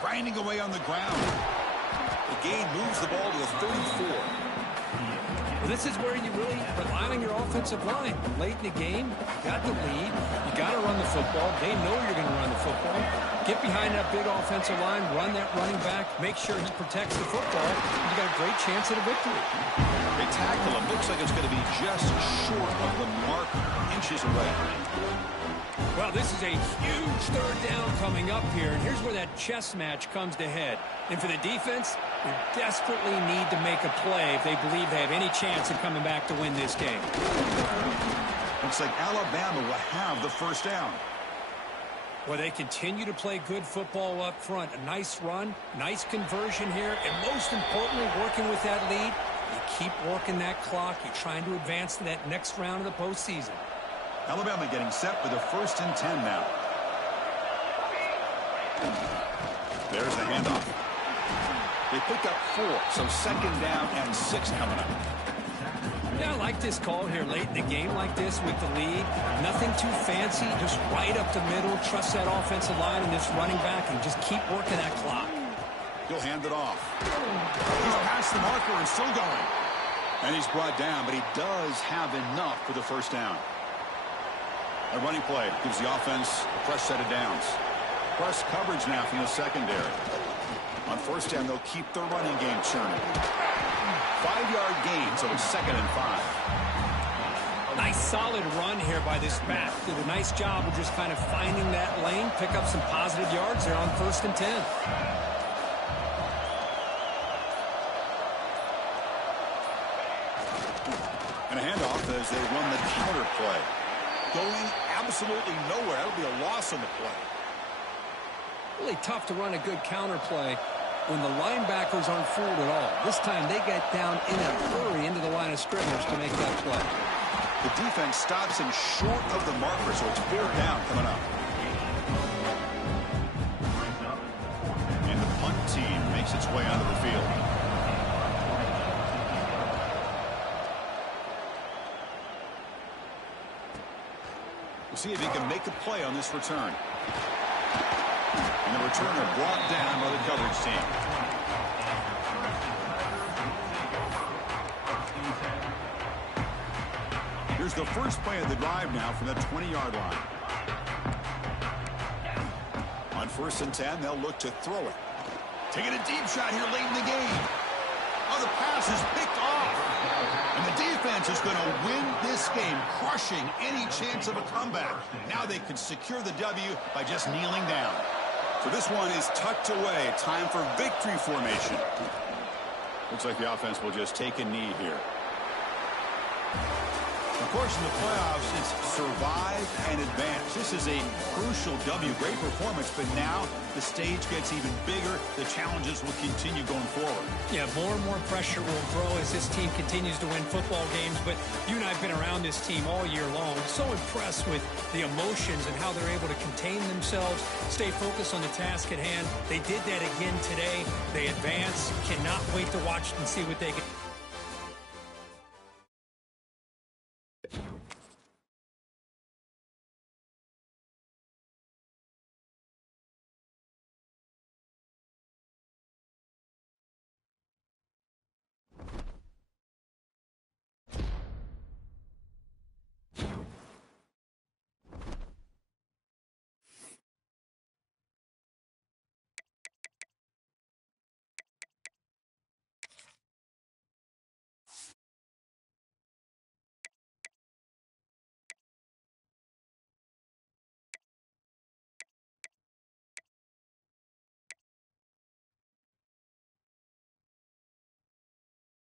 Grinding away on the ground. The gain moves the ball to the 34. Well, this is where you really rely on your offensive line. Late in the game, you got the lead. You got to run the football. They know you're going to run the football. Get behind that big offensive line, run that running back, make sure he protects the football. You got a great chance at a victory. They tackle him. Looks like it's going to be just short of the mark, inches away. Well, this is a huge third down coming up here, and here's where that chess match comes to head. And for the defense, they desperately need to make a play if they believe they have any chance of coming back to win this game. Looks like Alabama will have the first down. Well, they continue to play good football up front. A nice run, nice conversion here, and most importantly, working with that lead, you keep working that clock. You're trying to advance to that next round of the postseason. Alabama getting set for the 1st and 10 now. There's the handoff. They pick up 4, so 2nd down and 6 coming up. Yeah, I like this call here late in the game like this with the lead. Nothing too fancy, just right up the middle. Trust that offensive line and this running back and just keep working that clock. He'll hand it off. He's past the marker and still going. And he's brought down, but he does have enough for the 1st down. A running play gives the offense a fresh set of downs. Press coverage now from the secondary. On 1st down, they'll keep the running game churning. 5-yard gain, so it's 2nd and 5. Nice solid run here by this back. Did a nice job of just kind of finding that lane, pick up some positive yards there on 1st and 10. And a handoff as they run the counter play. Going absolutely nowhere. That'll be a loss on the play. Really tough to run a good counter play when the linebackers aren't fooled at all. This time they get down in a hurry into the line of scrimmage to make that play. The defense stops him short of the marker, so it's 4th down coming up. And the punt team makes its way onto the field. We'll see if he can make a play on this return. And the returner brought down by the coverage team. Here's the first play of the drive now from the 20-yard line. On 1st and 10, they'll look to throw it. Taking a deep shot here late in the game. Oh, the pass is picked off. And the defense is going to win this game, crushing any chance of a comeback. Now they can secure the W by just kneeling down. So this one is tucked away. Time for victory formation. Looks like the offense will just take a knee here. Of course, in the playoffs, it's survive and advance. This is a crucial W. Great performance, but now the stage gets even bigger. The challenges will continue going forward. Yeah, more and more pressure will grow as this team continues to win football games. But you and I have been around this team all year long. So impressed with the emotions and how they're able to contain themselves, stay focused on the task at hand. They did that again today. They advance. Cannot wait to watch and see what they can.